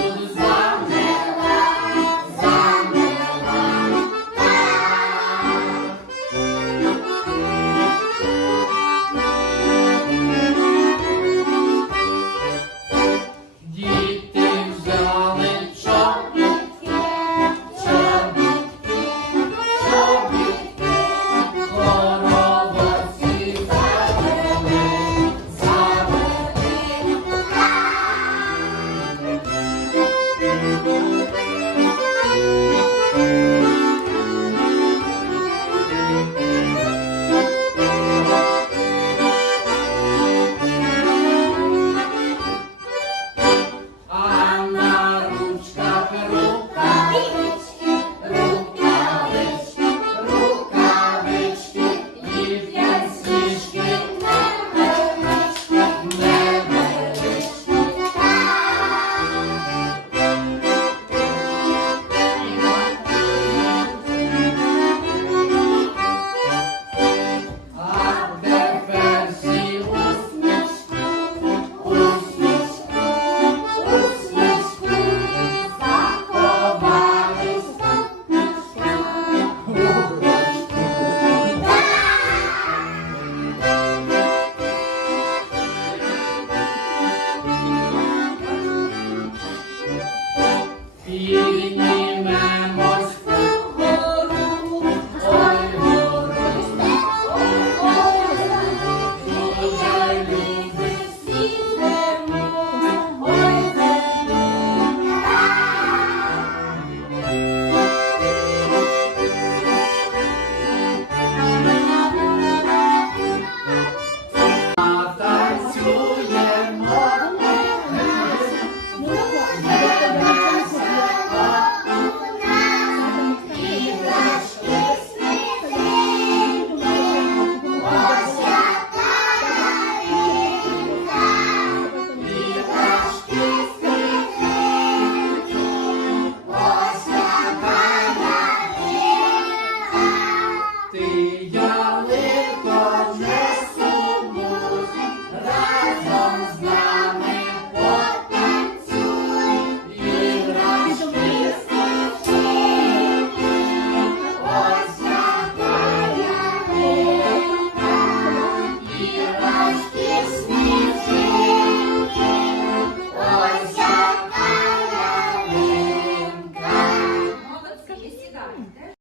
todos